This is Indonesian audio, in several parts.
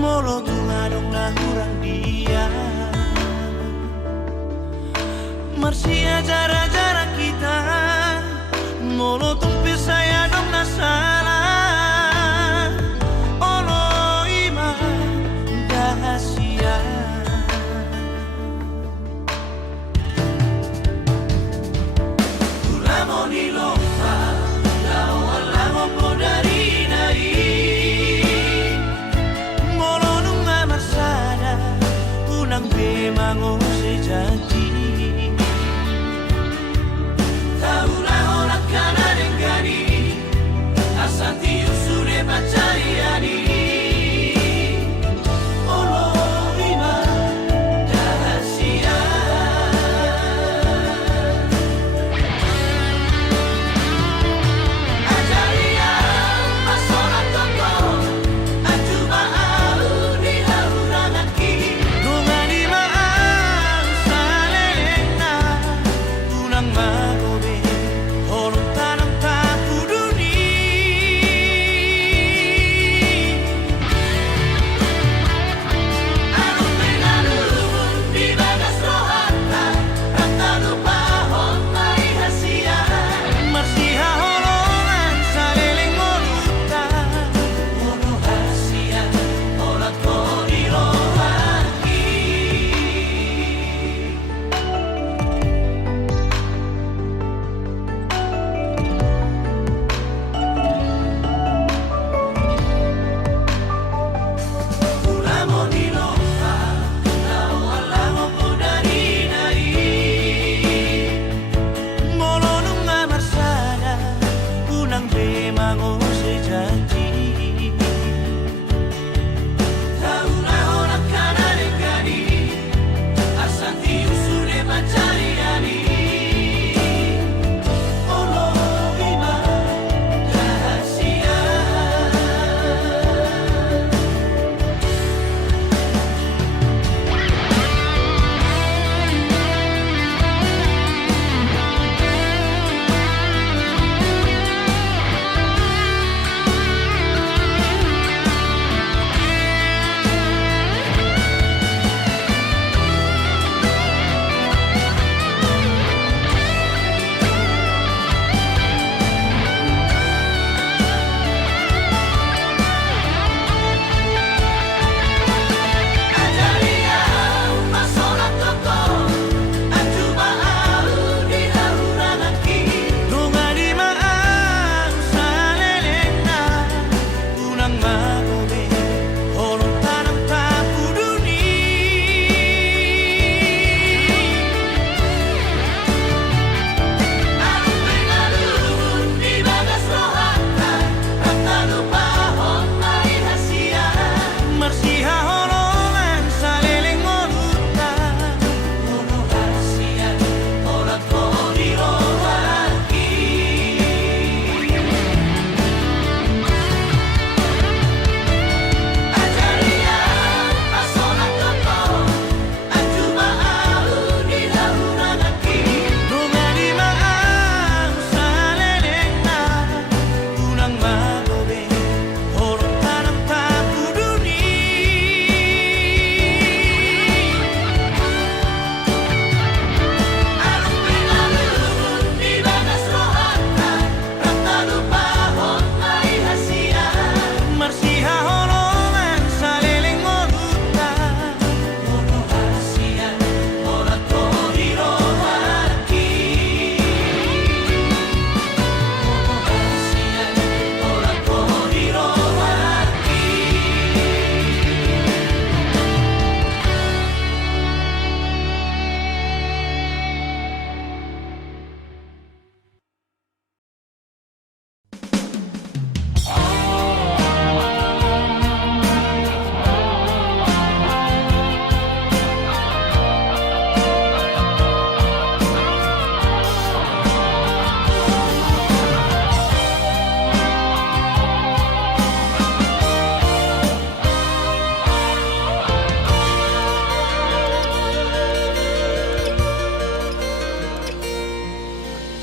Molo tungadong nahurang dia Marsia jarak-jarak kita Molo tumpi saya dong nasalah Olo ima dahasia Ulamo ni lomba Lau alamo po dari nai Molo nunga marsada Unang bimango sejati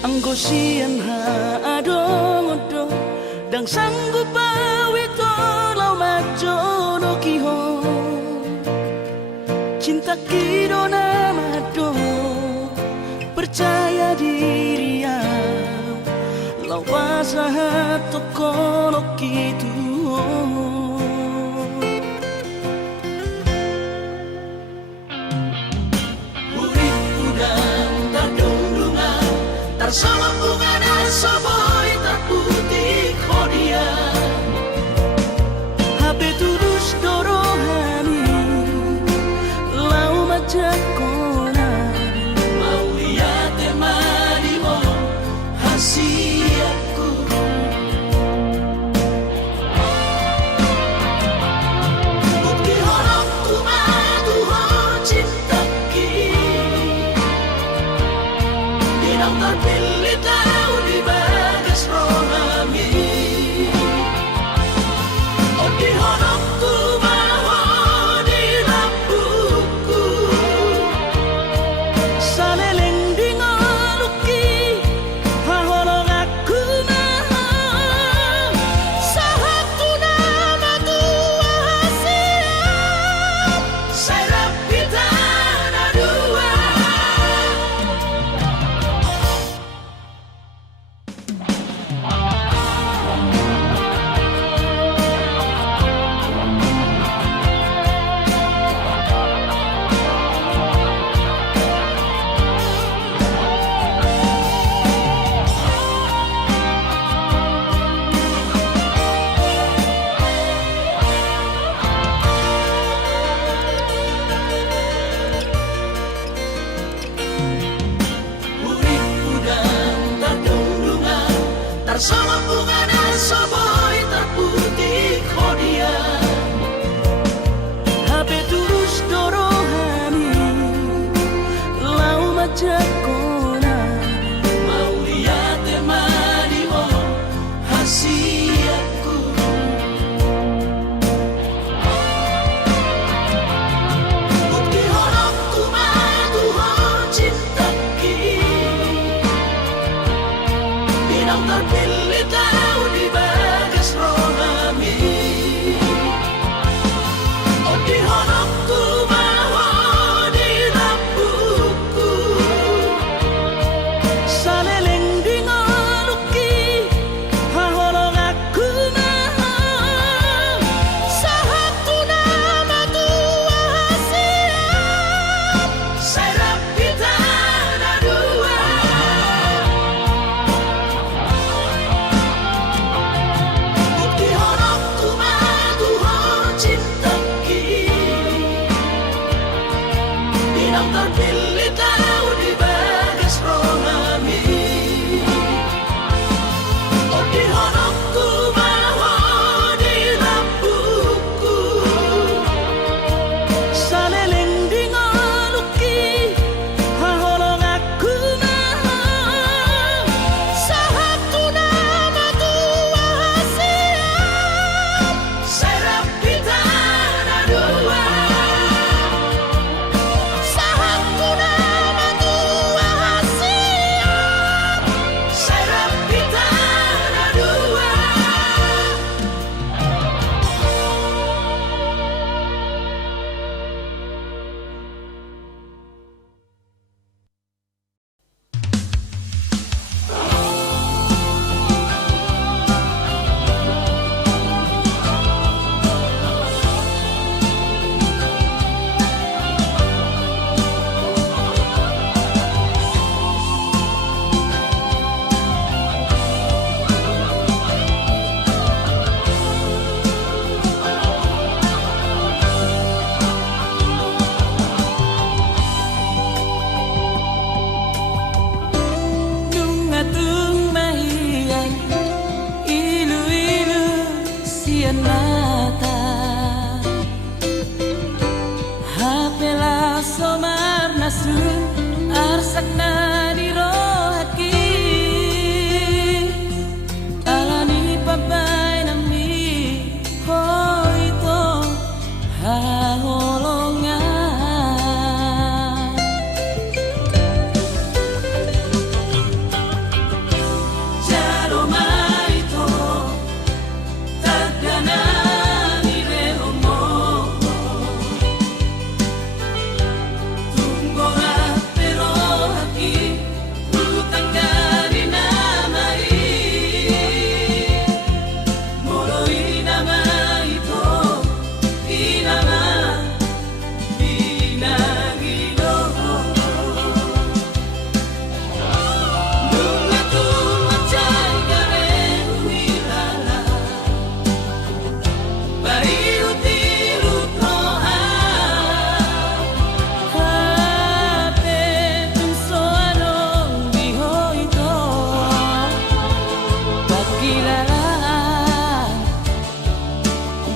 Angkosian ha adong odong dang sanggup pawito lau majo no kiho cinta kidona mado percaya diri ya lawasa tokono kitu Urip udang terdundungan Tersama bunga dan soboy terputih kodia Habe tulus dorohani lau majak kona Mau lihat temani mo hasiatku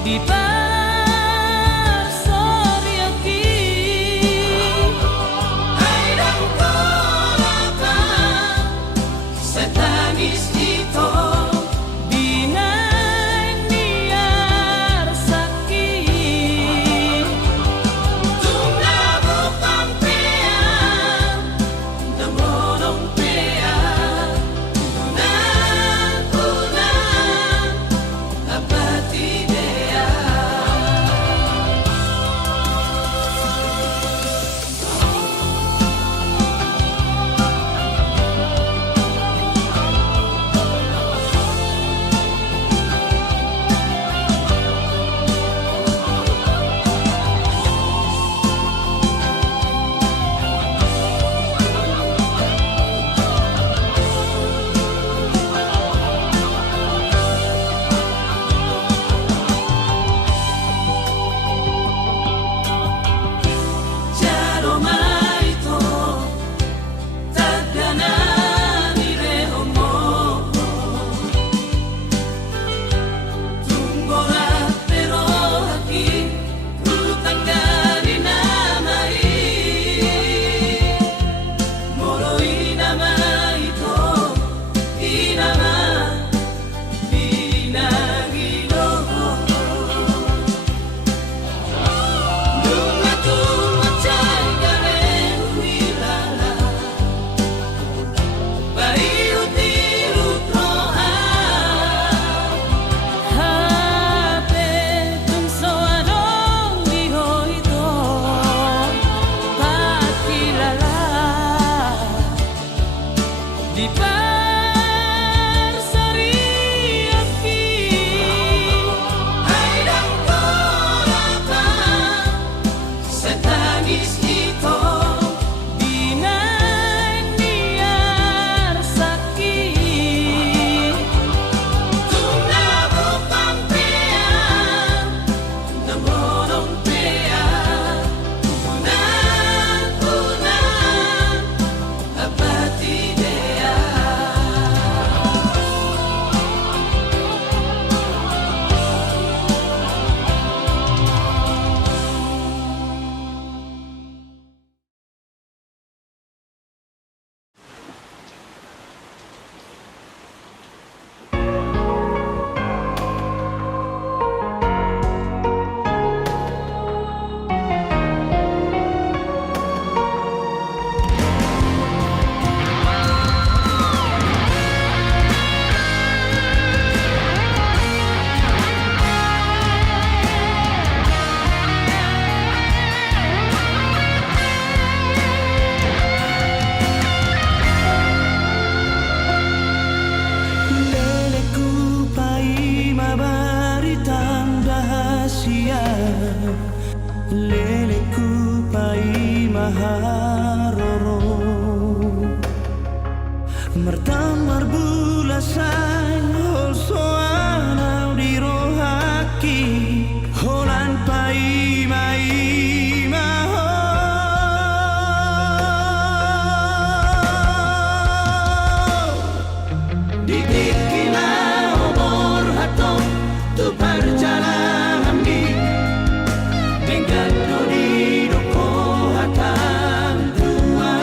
di parsoriaki Airang kolaka setangis dito Binay niar sakit Tunglabo pampean Namorong pean Unang-unang abati dea Jaro maito tagana nire omo Tunggora pero haki Rutangani namai Moroi nama ito Inama Binagilo Nunga tumacay garen wilala Pairut-irut rohan Habe tumso anong iho ito Pakilala di parsoriaki Airang kolaka setangis dito Binay niar sakit Tunglabo pampean Namorong pean Unang-unang abati dea Leleku pai mabaritang rahasia Leleku pai maharoro Mertamar bulasan Holsoanau di rohaki Holan pai mai maho Dikikina umur hatong tu perjalanan di Dengan dodi doko hatang dua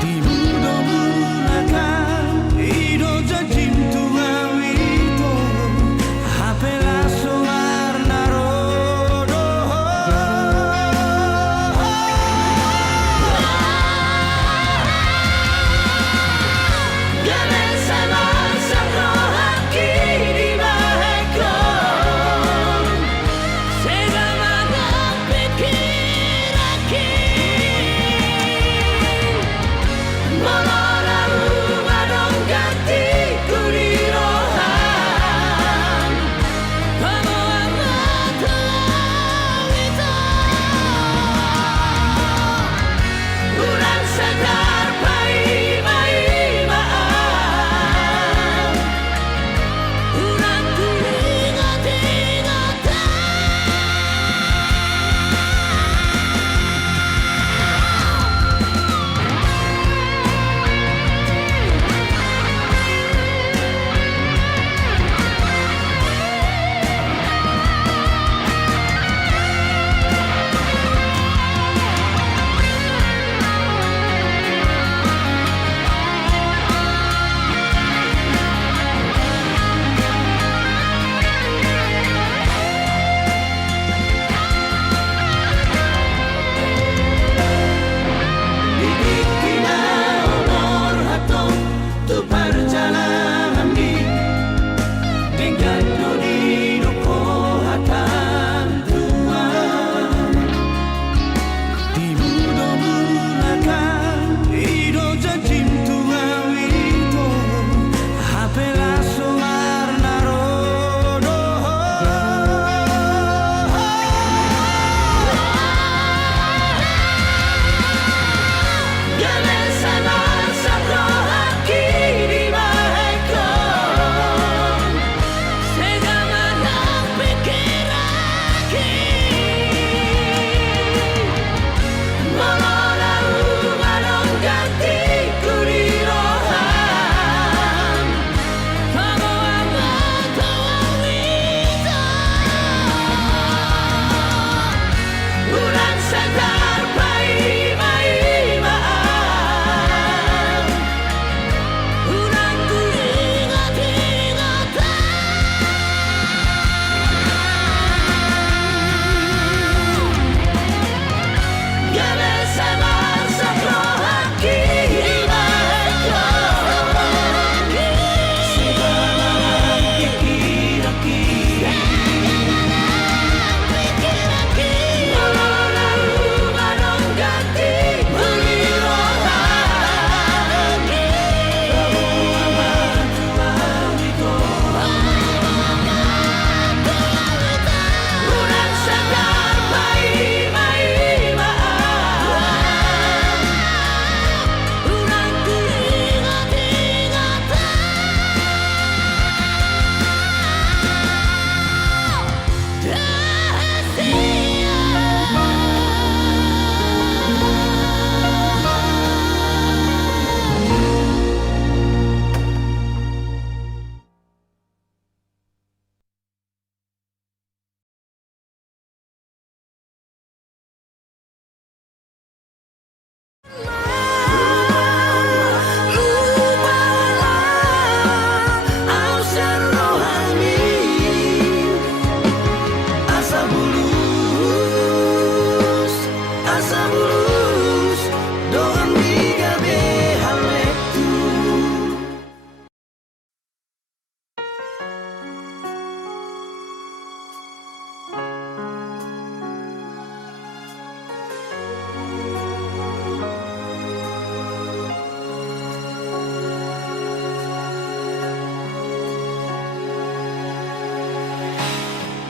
Di mudo bulakan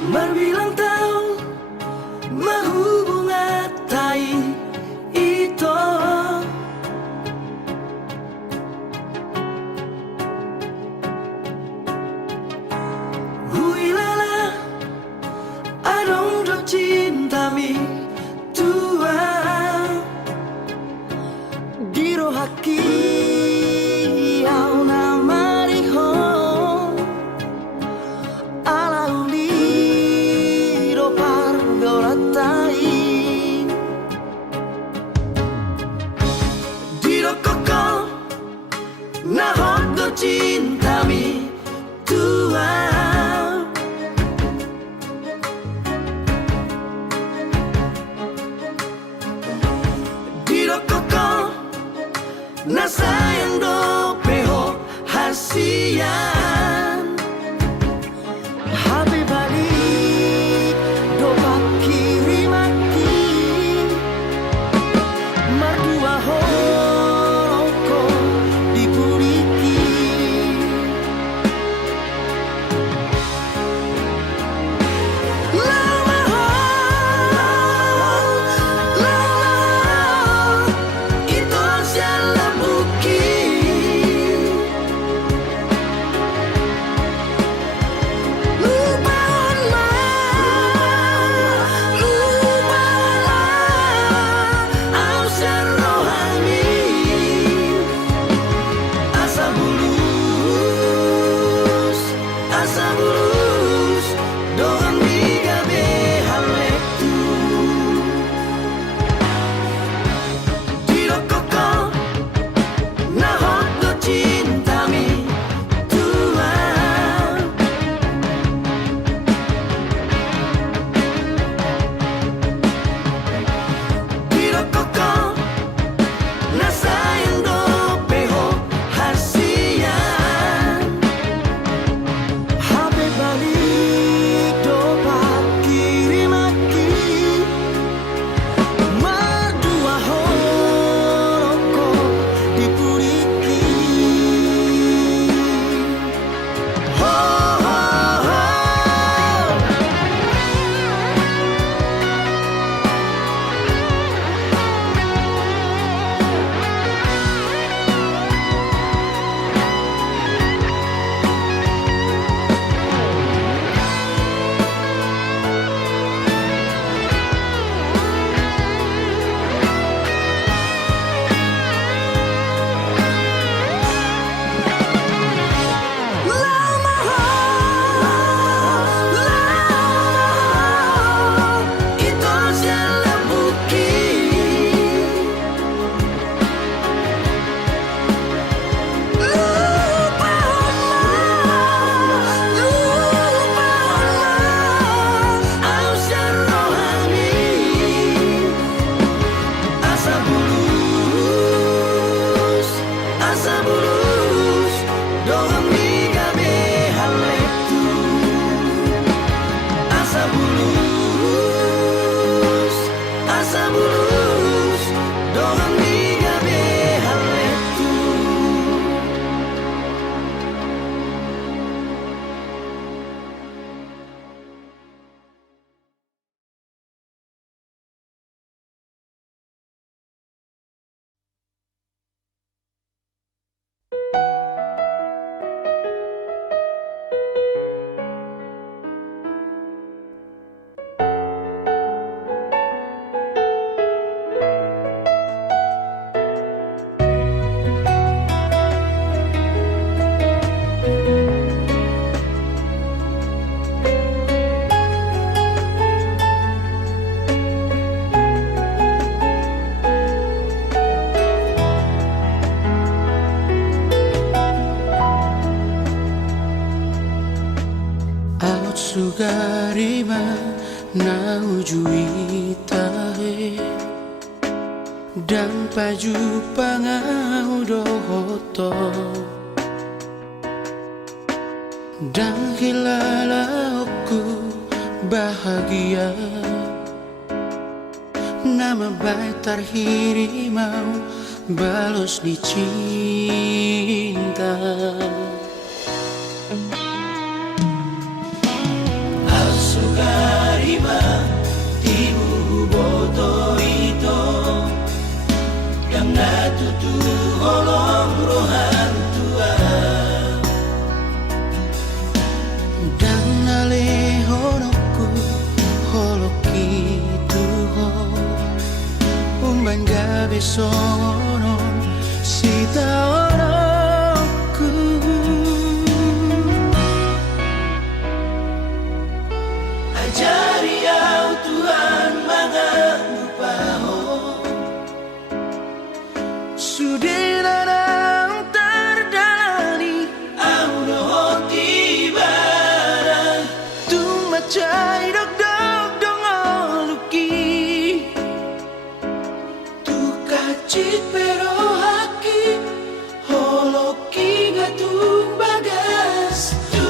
Berbilang tahun menghubungatai itu, huilala adong do cinta mi tua diro haki au nama rihon ala uli do pargolatai diro koko na hot do cinta mi tua. Na sayang do peho hasian Habi balik do pakiri-maki Mardua horoko dipuriki Sugarima na ujuitahe dan paju pangau dohoto dan hilala aku bahagia nama baik terhiri mau balos di cinta. Al-Sugar macai dok dok dong luki tu kacit pero haki holoki ngatung bagas tu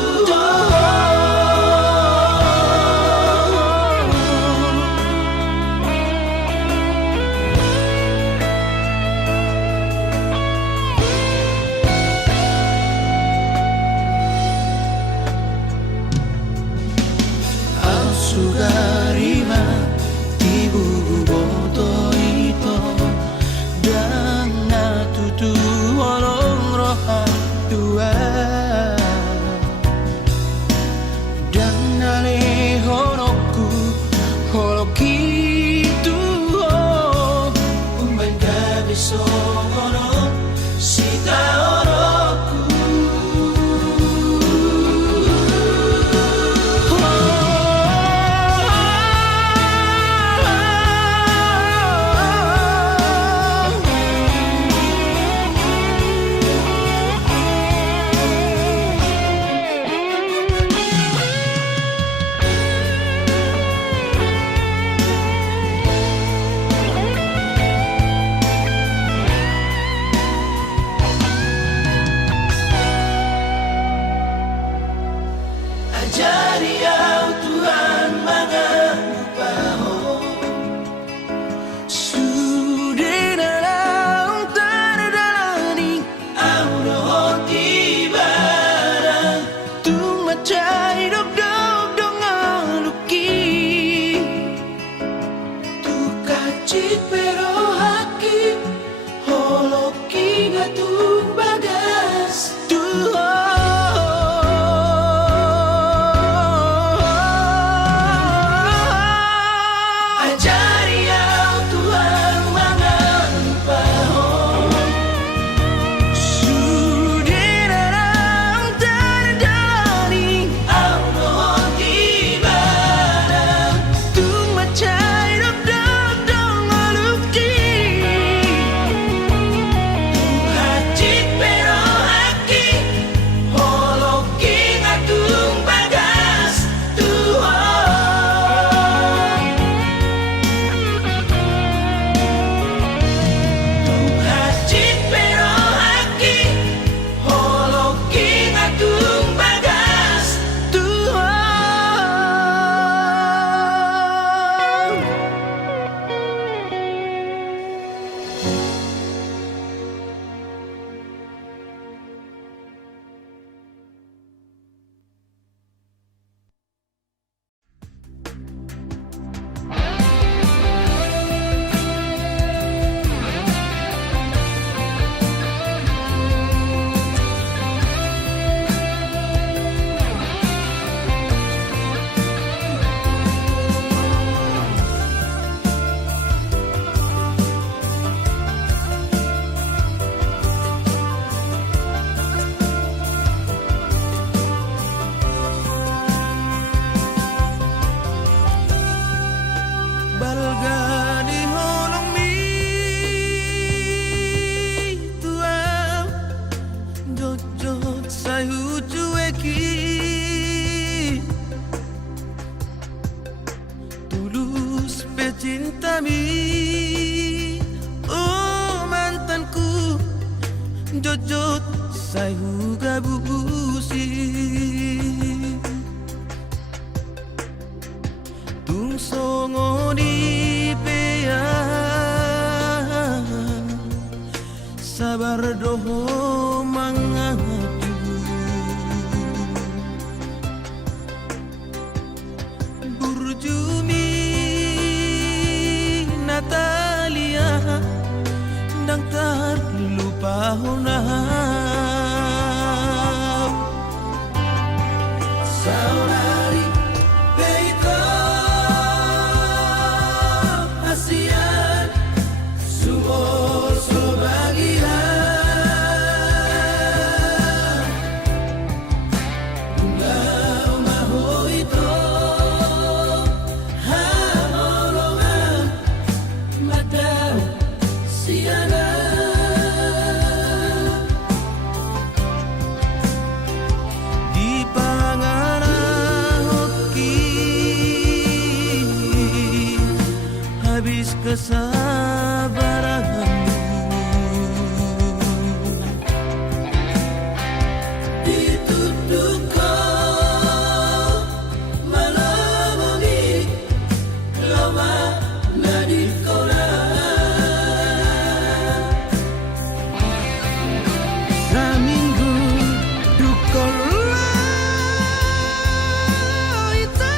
Sugarima tibu boto ito dan natutu olong roha dua dan nale horoku holoki tuho umben gabi songono sita oroku Ajari au Tuhan mengampaho Sudirang tardalani au rohoti barang Tu macai dok dok dong luki Tu kacit pero haki holoki ngatung bagas Ajari au Tuhan mengampaho Sudirang tardalani au rohoti barang Tu macai dok dok dong luki Hacit pero haki holoki ngatung bagas Hacit pero haki holoki ngatung bagas Balgani honong mi tuau jojot sayu cueki tulus pecinta mi oh mantanku jojot sayu gabusi tung songo di pea sabar doho mangatu burjumi Natalia nang terlupa honau saudari Beito Asian sumur sebagian Enggak mahu itu hamolongan mata siana kesabaranmu. Dituduh kau melalui lama nadi koran Saminggu dukola itu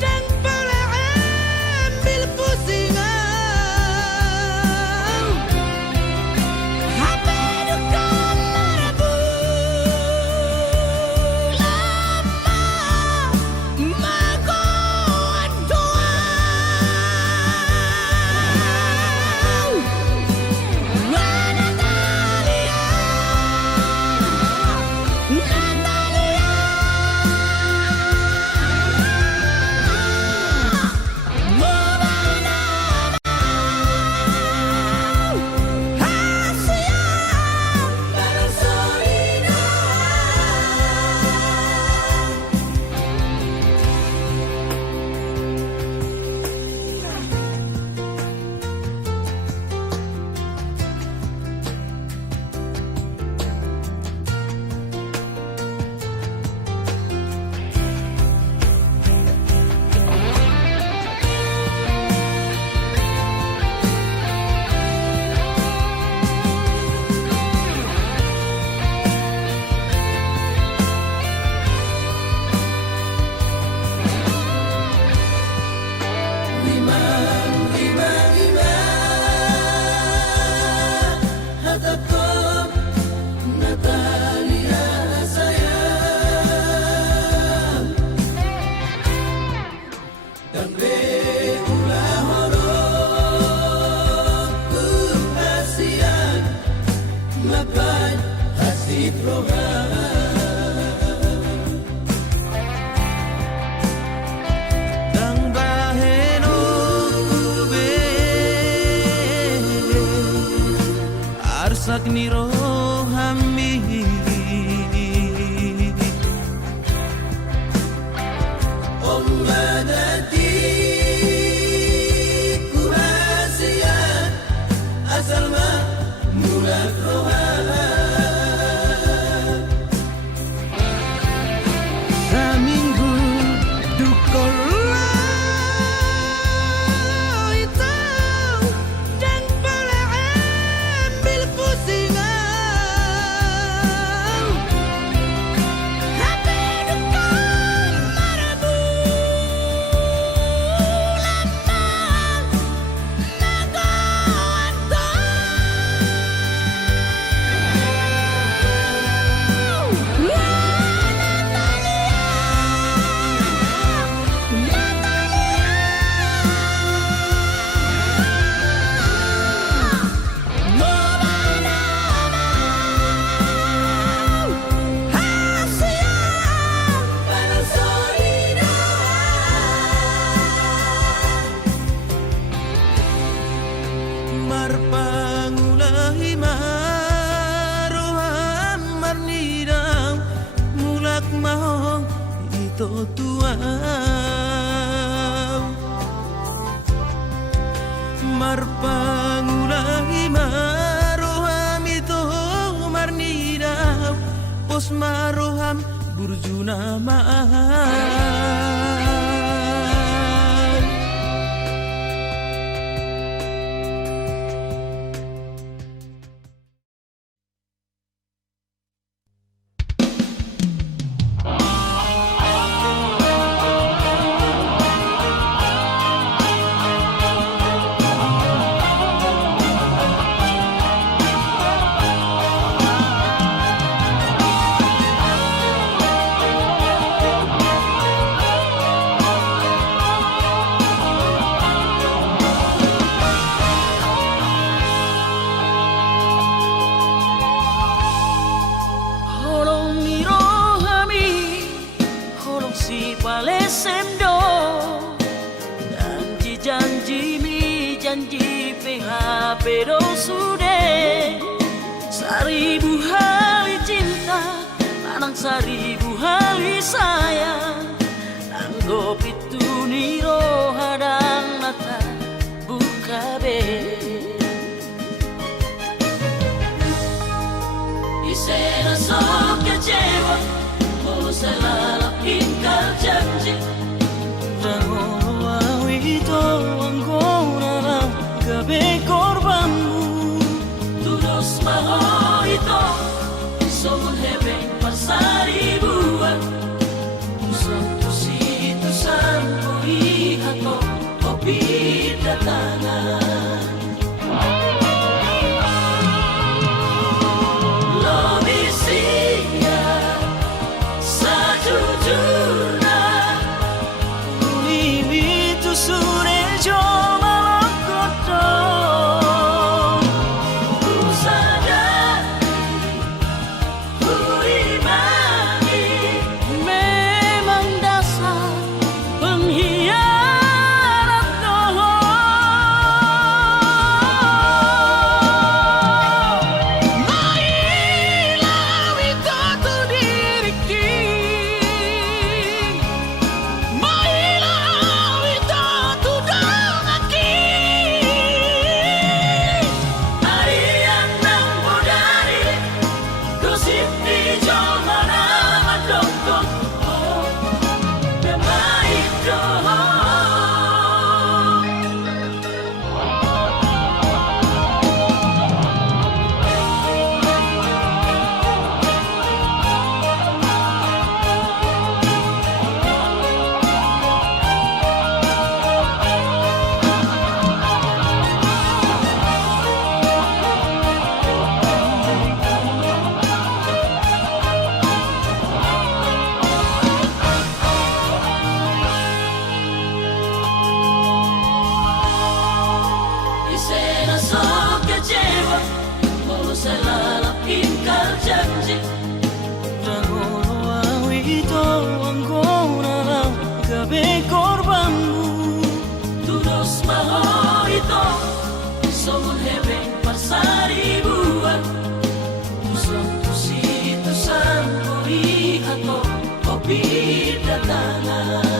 dan pula ambil pusingan. Apa duka marabu lama magoan doang. Natalia, hatakom Natalia sayang dan berulah horok kehasian makan hasil program Dang baheno kube arsak niro hammi Ommadati kuhasian asal mulak rohan Saminggu dukola itu dan pula ambil pusingan. Apa duka marabu lama magoan Marpangulahi maroham marnidang mulak mahong ito tuaw Marpangulahi maroham ito marnidang pos maroham burjuna maah pero sudah 1000 hari cinta anang 1000 hari sayang nanggo pitu niro hadang nata Sok kecewa kalau salah ingkar janji Dan orang itu anggona gabe korbanmu Tudos maho ito Somun hebeng pasari buat Tusong tusito santo ihato Kopi datangan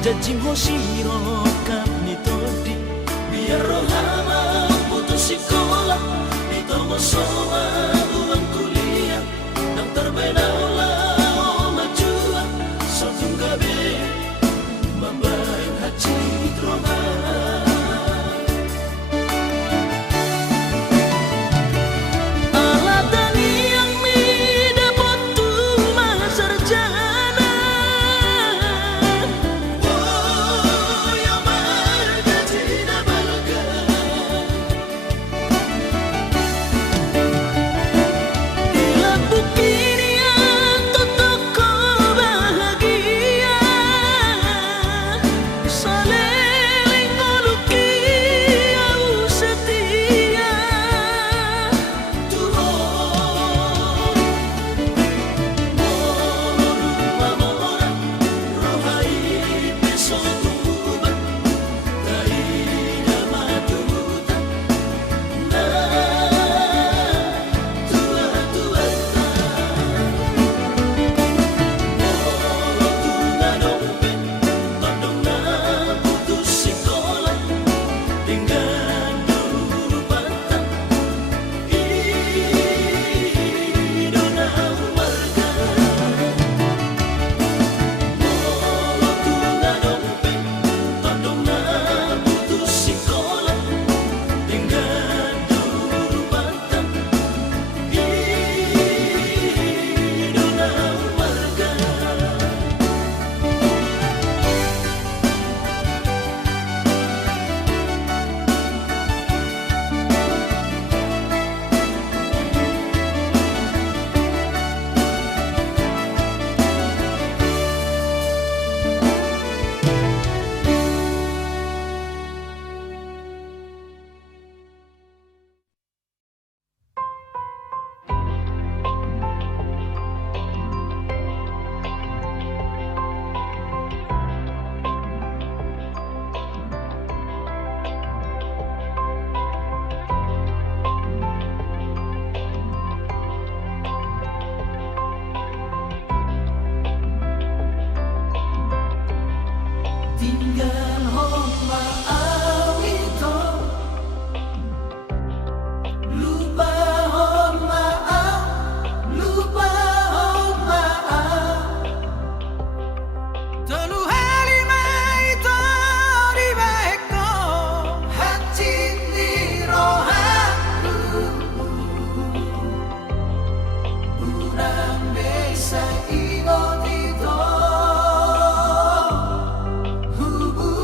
Jajing hoshiro kami todi biar rohama putus sekolah ditomo soa uang kuliah dan terbeda olah majua satu gabe mabain haji rohama Hubu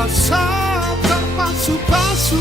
asal terpasu-pasu.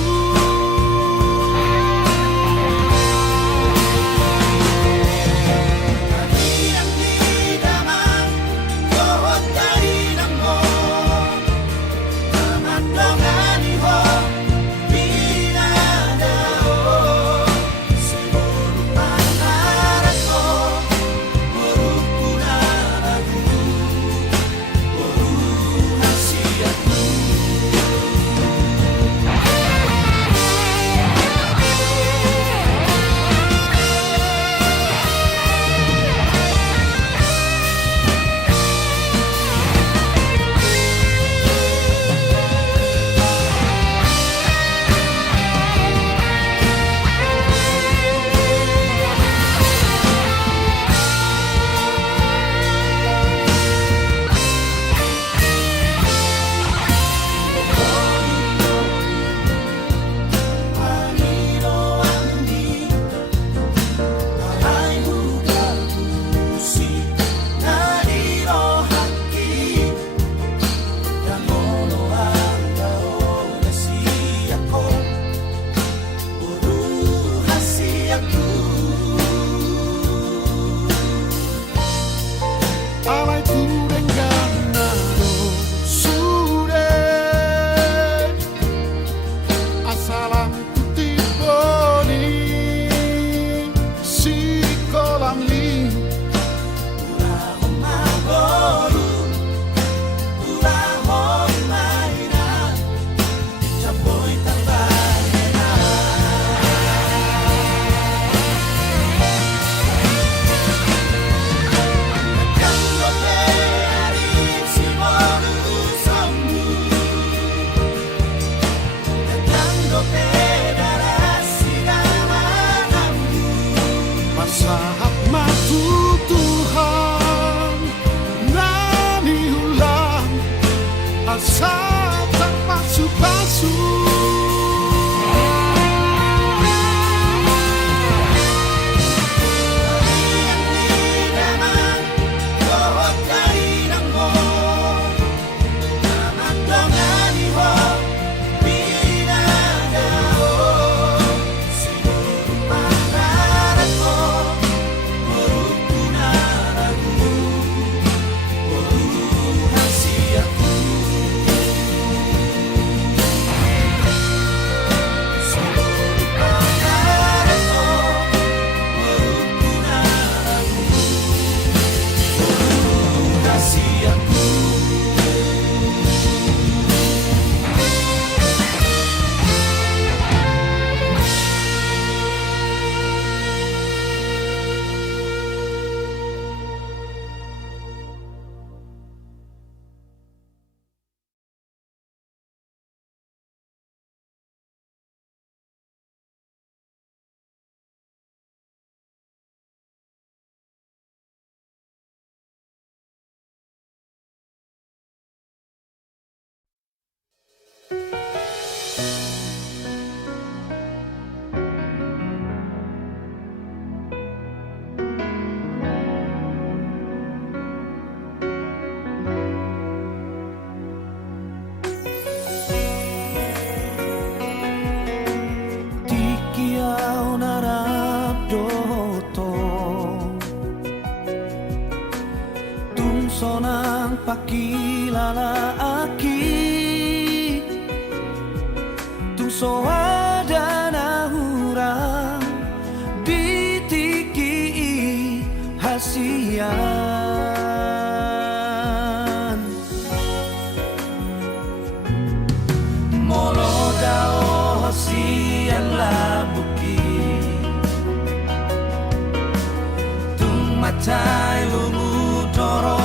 Asal terpasu-pasu. Sonang pakilala aki tung soada nahurang ditiki hasian molo dao hasian labuki tung matai lungu doro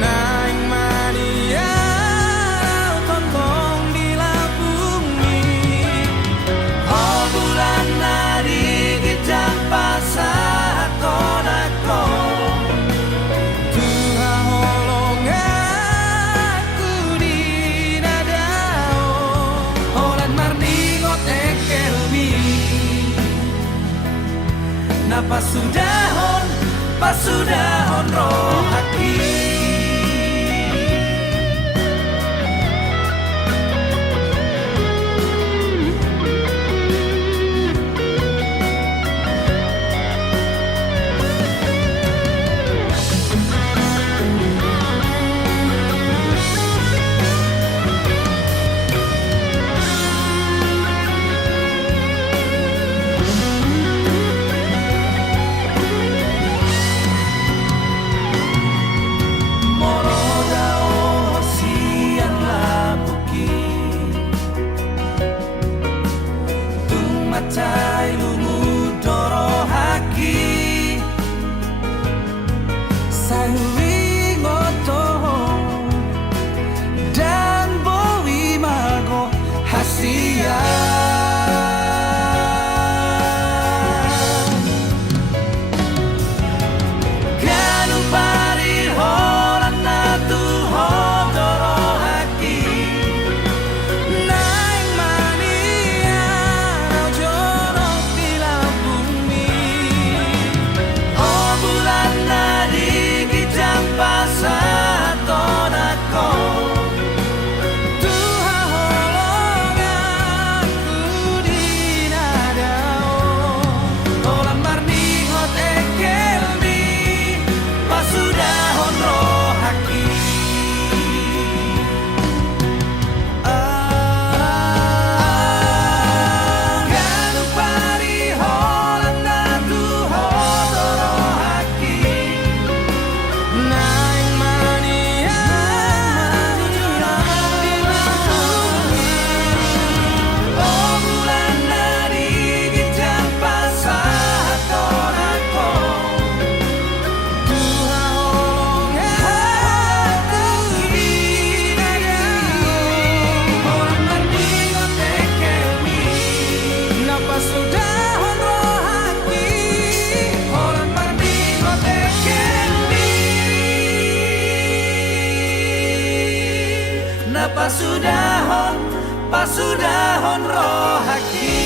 Naing mania tonton na pasudahon rohaki. Macai lumut rohaki sayuri ngoto dan bowi mago hasia kanu pari horan natu hodorohaki naing mania jorok bila bumi oh bulan nadi kijang pasatonako Tuha holonganku di nadao Olam marni hot ekelmi pasudahon rohaki Kanu pari holan natu hodorohaki naing mania jorok bila bumi oh bulan nadi kijang pasatonako Tuha holonganku di nadao Olam marni hot ekelmi napasudahon rohaki Olam marni hot ekelmi pasudahon rohaki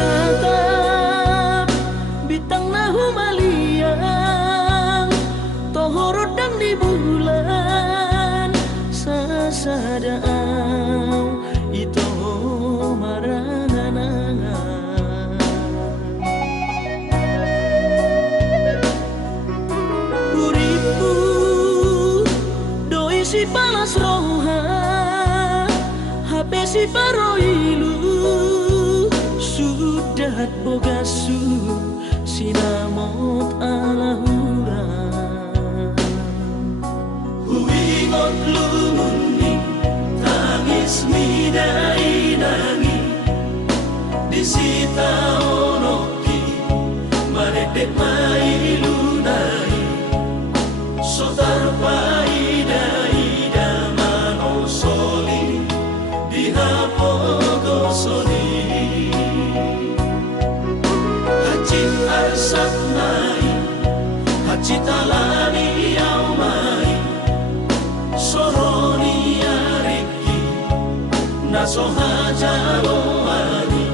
Hutatap bintang nahu maliang tohorot dan di bulan sasadaan itu maranganangan uripu doi si palas roha HP si paroilu sudah bogasu sinamot alahura Huingot lumuni tangis midai nangi disita onoki maredek mailunai sotar paida mano soli dihapogo soli hacin arsat nai hacitalani au mai soroni ariki naso hajalo ani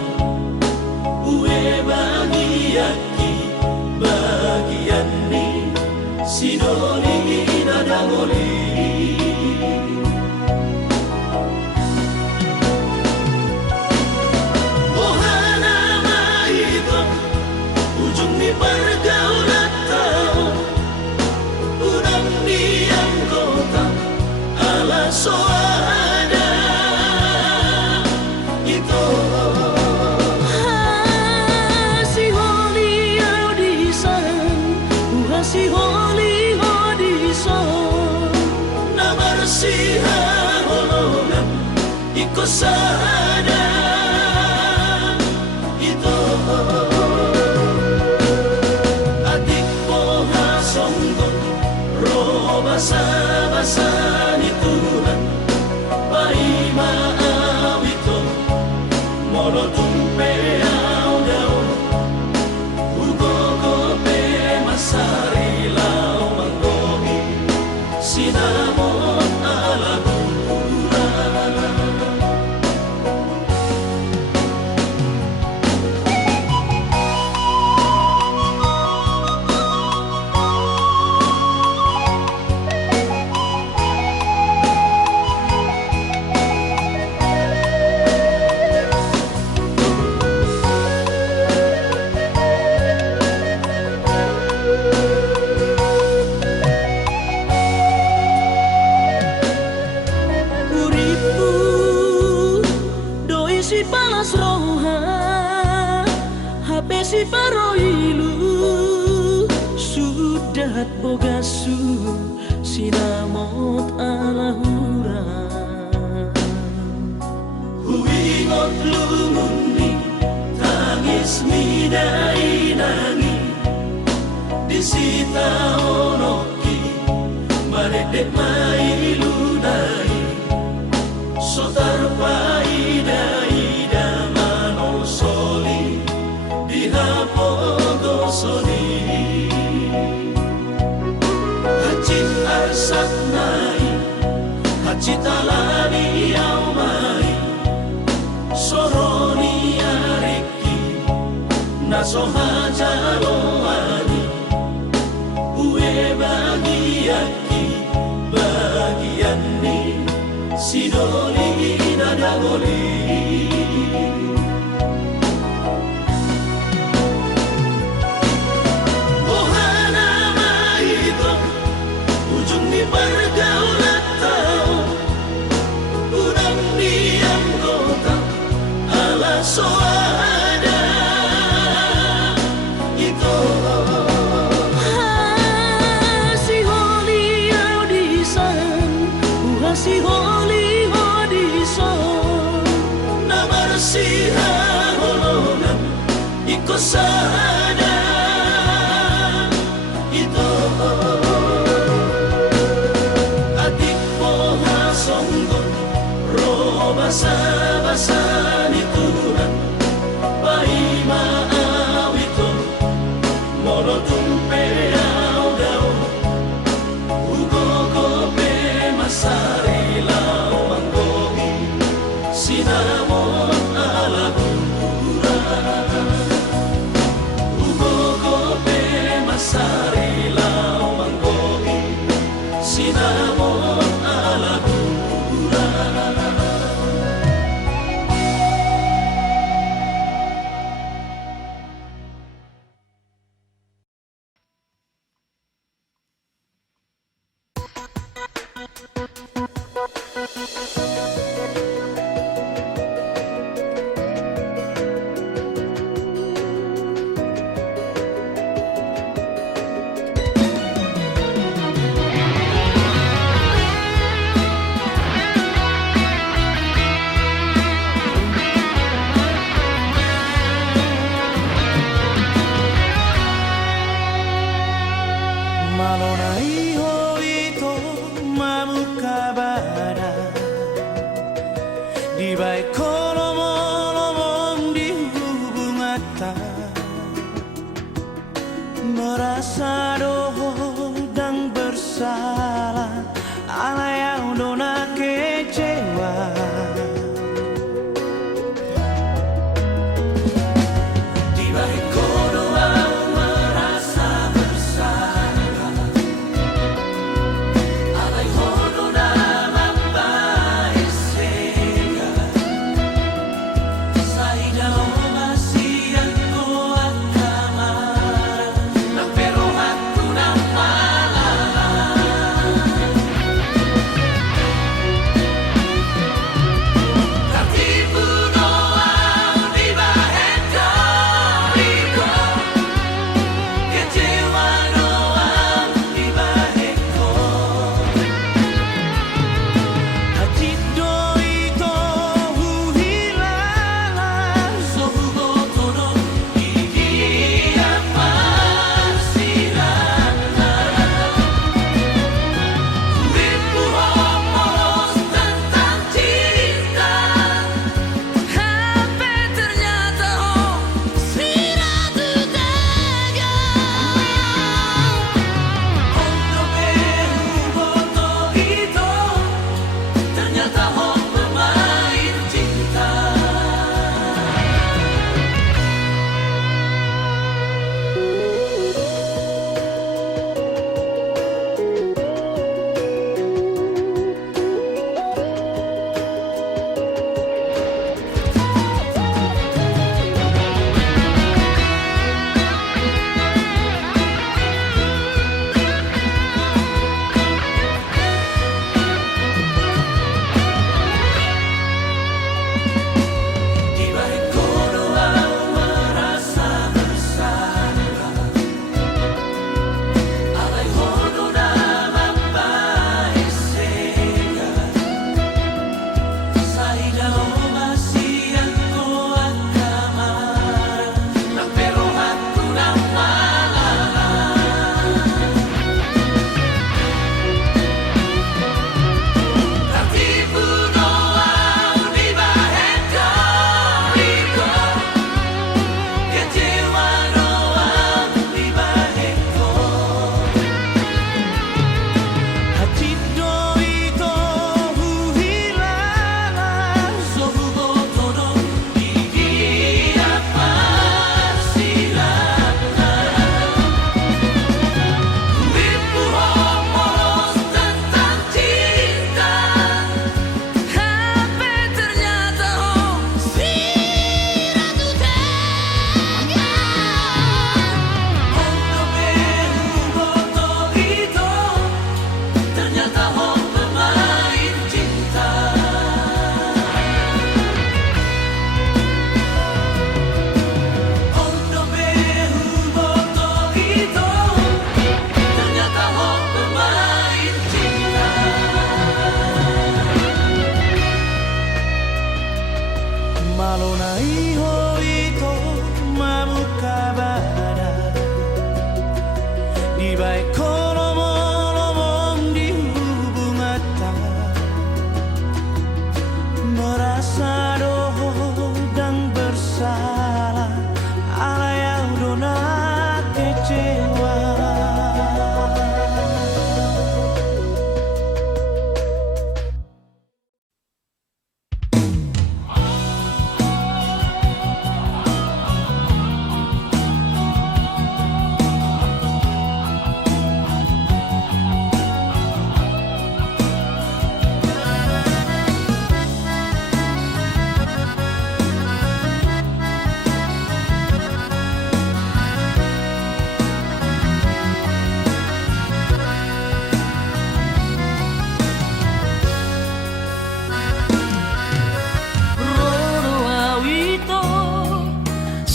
iko sada ito adik poha songgot ro basa-basa ni Tuhan pai maawito mono tumpe au dao ugo gope masari lao manggohi sinamon alagura si palas roha HP si paroilu sudat bogasu sinamot alahura huingot lumuni tangis midai nangi disita onoki maredek mailu dai sotar paidai damano soli dihapogo soli hacit arsat nai hacit alani au mai soroni areki naso hajalo ani ue bagiaki bagian ni sidoli dadagoli ohana mahito ujung ni pergaulan tau udang diam kota ala soada itu si holi audisan si holi Namarsiha holongan iko sada ito adik poha songgot ro basa-basa ni Tuhan pai maawito mono tumpe au dao ugo gope masari lao manggohi sinamon alagura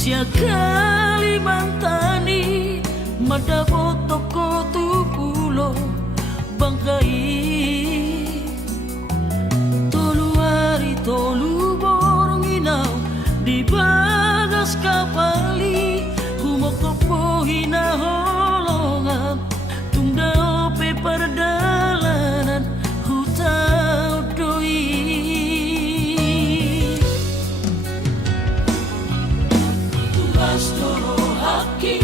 sia Kalimantani madabo toko tu pulo bangkai tolu hari tolu borong inau di bagas kapali humoko hina holongan tungda ope perdalanan hutau doi tugas toro haki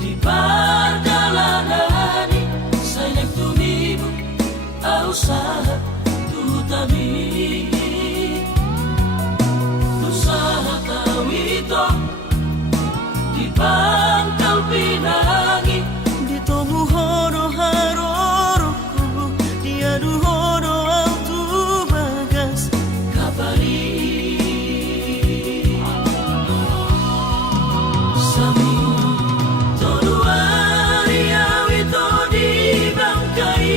di perjalanani sayang tumibu usaha tutami usaha tawito di Pangkal Pinang di tomu horo haroroku dia du horo autu bagas kapali sami tolu hari awito di bangkai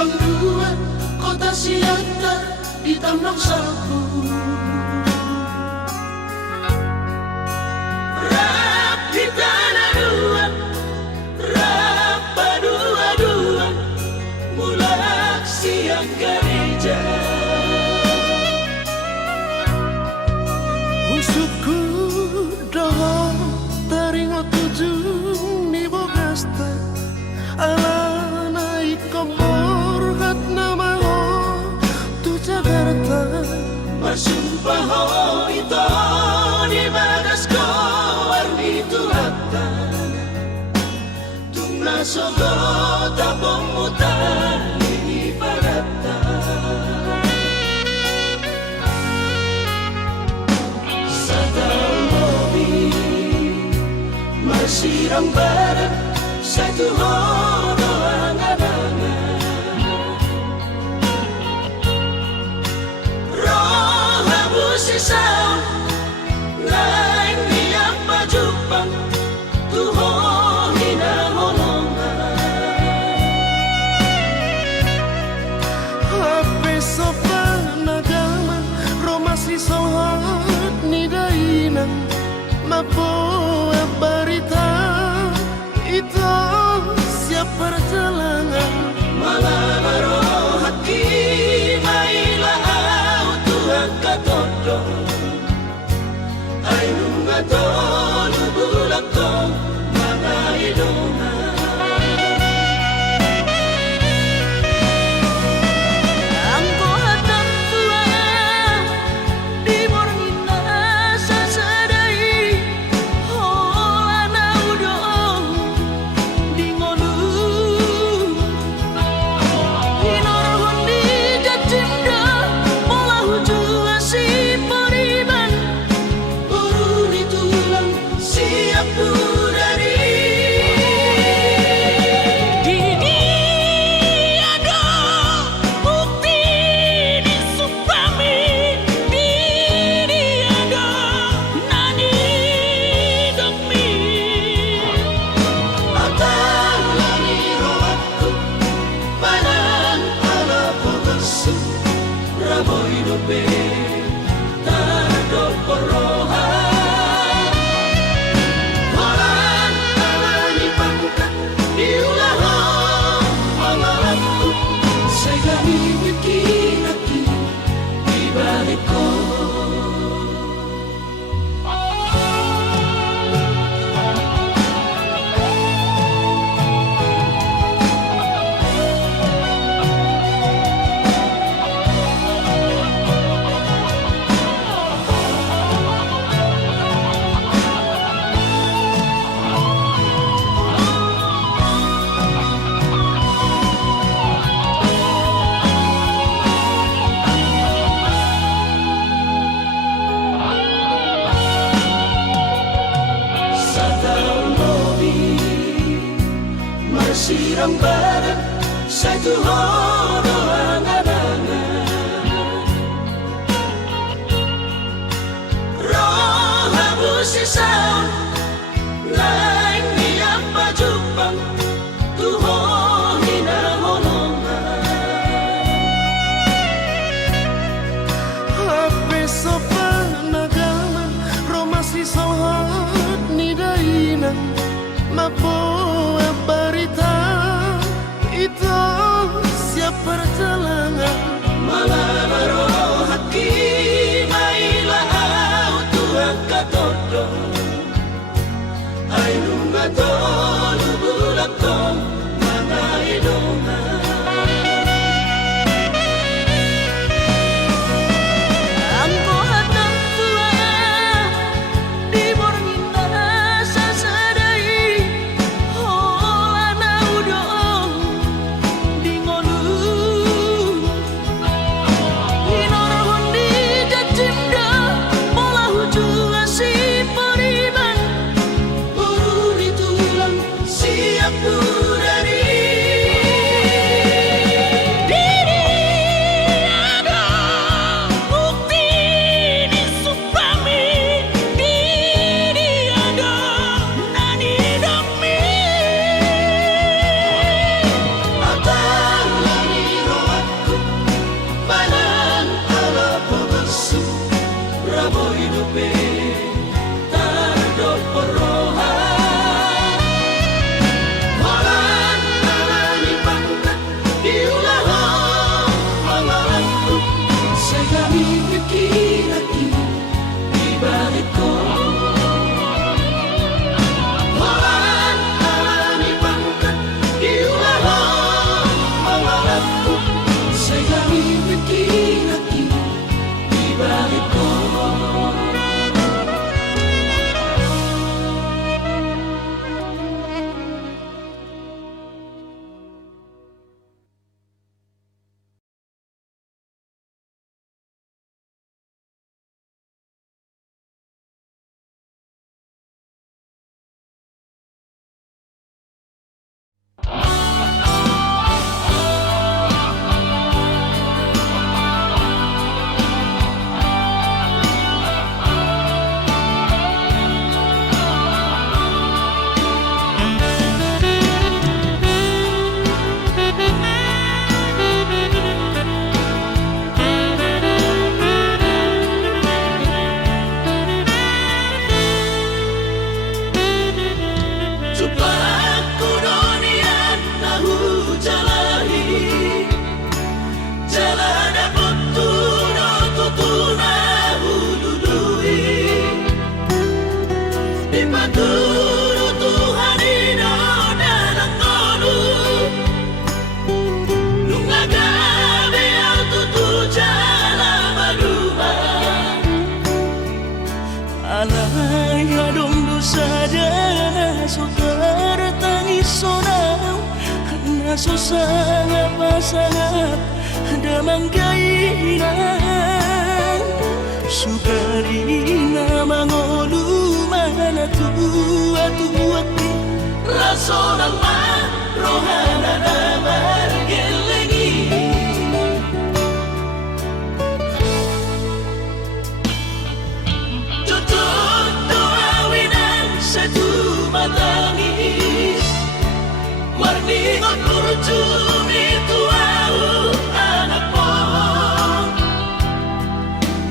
simpang dua kota siantar di tambang sapu. Rap di tanah dua, rap dua-dua, mulak siang gereja. Usukku dohong teringo tujung ni bogasta ala naik komor hat nama ho tu Jakarta. Bersumpah ho itu di bagas ko warni tuhata tungna sogo tapong mutan ini parata. Masirang barat satu horo angan-angan roh habus sisau lain niang pajupang tuho hina holongan Hape sopan agama romasi sohat ni dainang mapo berita itu siap perjalanan malah baroh hati maila au Tuhan katodo ay nungato lubulak to mga idona. Angko hatang tuaya di mornina sasadai holana udong di ngolu hinor hondi jajimda mola hujua si poriban Uruni tulang siap pudari dini ada bukti di supami dini ada nani demi atang lani rohku panan ala pokosu raboy dobe tado porohan horan alani pangkat diulaho pangalapku segani mikiraki di balikku. Masirang barat satu horo angan-angan roh habus sisau lain niang pajupang tuho hina holongan Hape sopan agama romasi sohat ni dainang mapo berita itu siap perjalanan malah baroh hati maila au Tuhan katodo be tardot poroha Horan alani pangkat diulah mangalanku Segami pikiraki di balik ko Horan alani pangkat diulah mangalanku Segami pikiraki di balik ko Alay adong dosa dana so tertangis sonau naso sangat pasangat damang kainan sugarina mangolu mana tua tuaki Rasonan ma rohana na margelengi Tutup doa winan satu matangis Warningot kurcumi tuau anak mo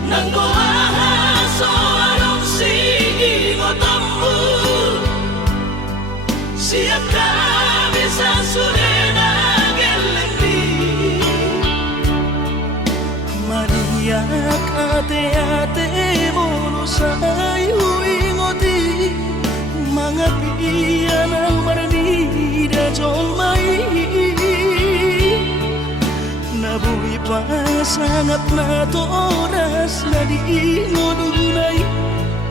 Nanggoaha soarong sigi ngotamu Siap kami sasurena gelengdi Mariak ate-ate mono sayu ingoti Mga piyan ang maranida jolmai Nabuhi pa sangat na toras na di ngodunay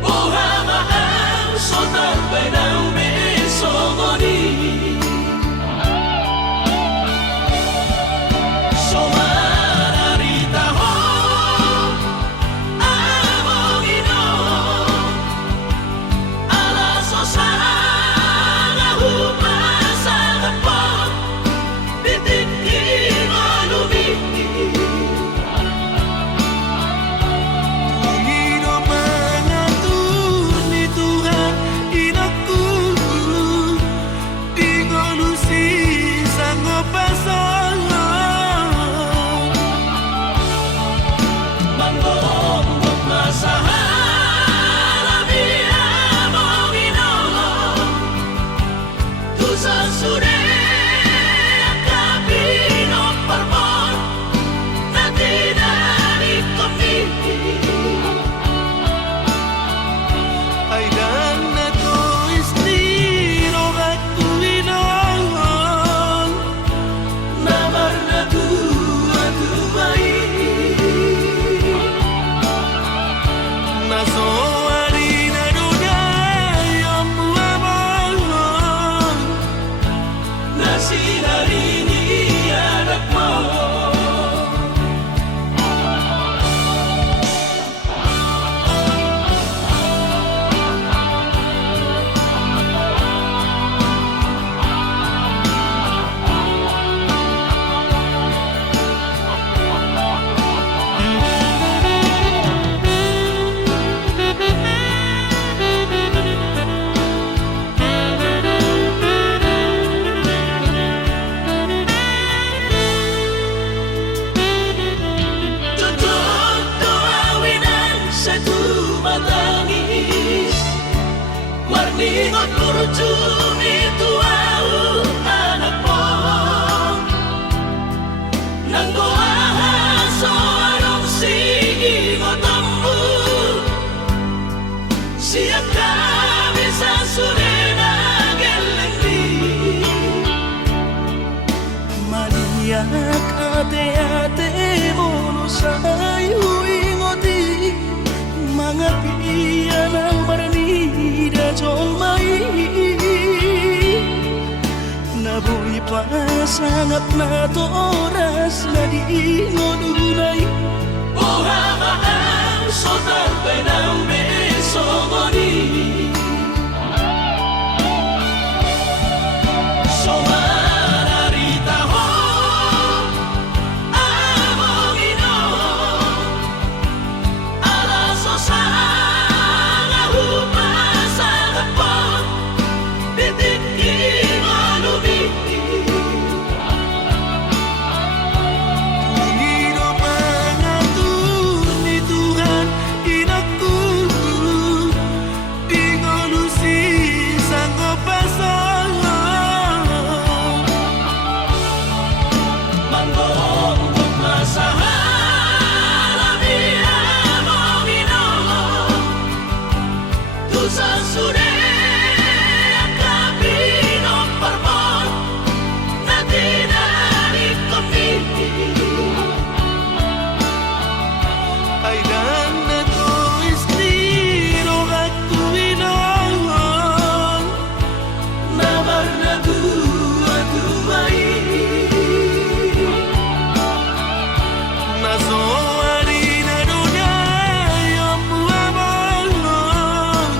Ohama ang sotar benau besongoni Somararita ho amongino Ala sosanga hupasanga po Titiki malumi Panginoon mangatur ni Tuhan inakku pasangap na to oras na di ngununay. Buhamaan so tarbay ng beso mo ni so manarita ho among ino alaso sa nga humasangap po bitin imanumi. Pangino pangatun ni Tuhan inaku di ngolusi sanggup pasangan Manggong masahala among ino tu sa sude ang kapinong parmon na tinarik kami. ay dan na to estilo at tuwinangan Nabar na dua-duai nasoari na dunay ang buwabangan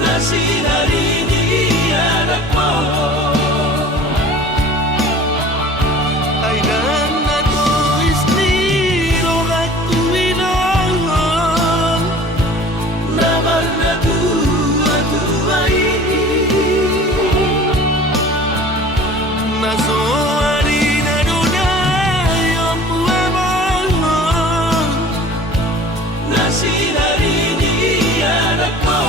na sinarini anak mo. ay dan na to estilo at tuwinangan Nabar na dua-duai nasoari na dunay ang buwabangan na sinarini anak mo.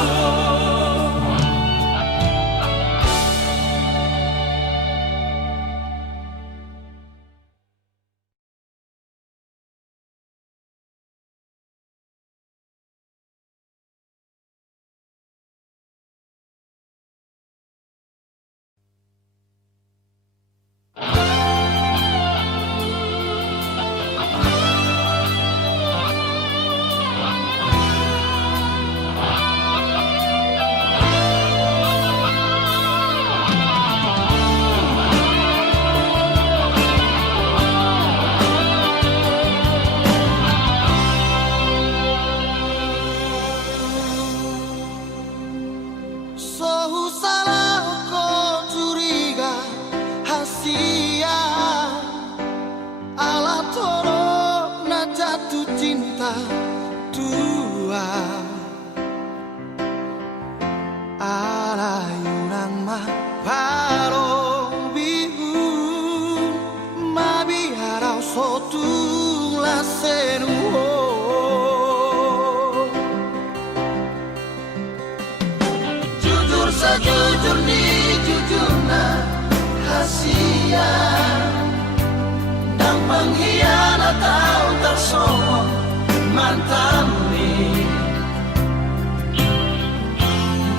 So salah kau curiga hasia ala toro na jatuh cinta dua ala yunang ma paro bihun ma biharau sotung la senuho Jujur sejujur ni jujurna hasia dan pengkhianat atau tersomong mantan ni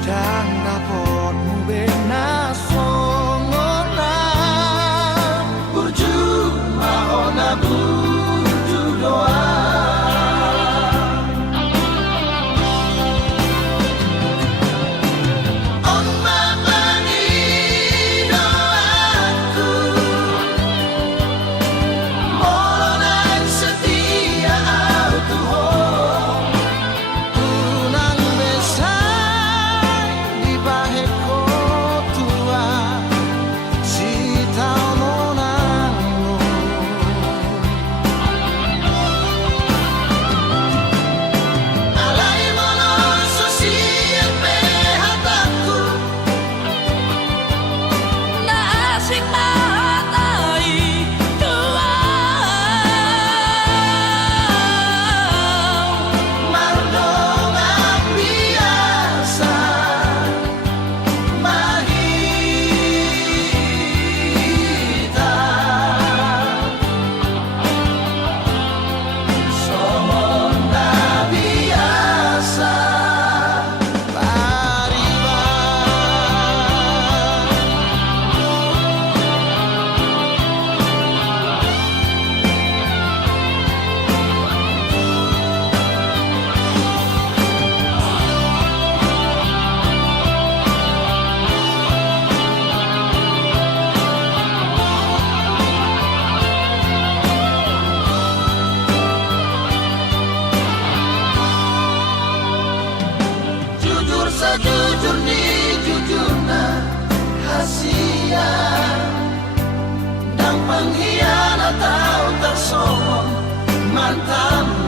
dan dapatmu bena songona berjumpa ona buju doa. Molonan sa hantam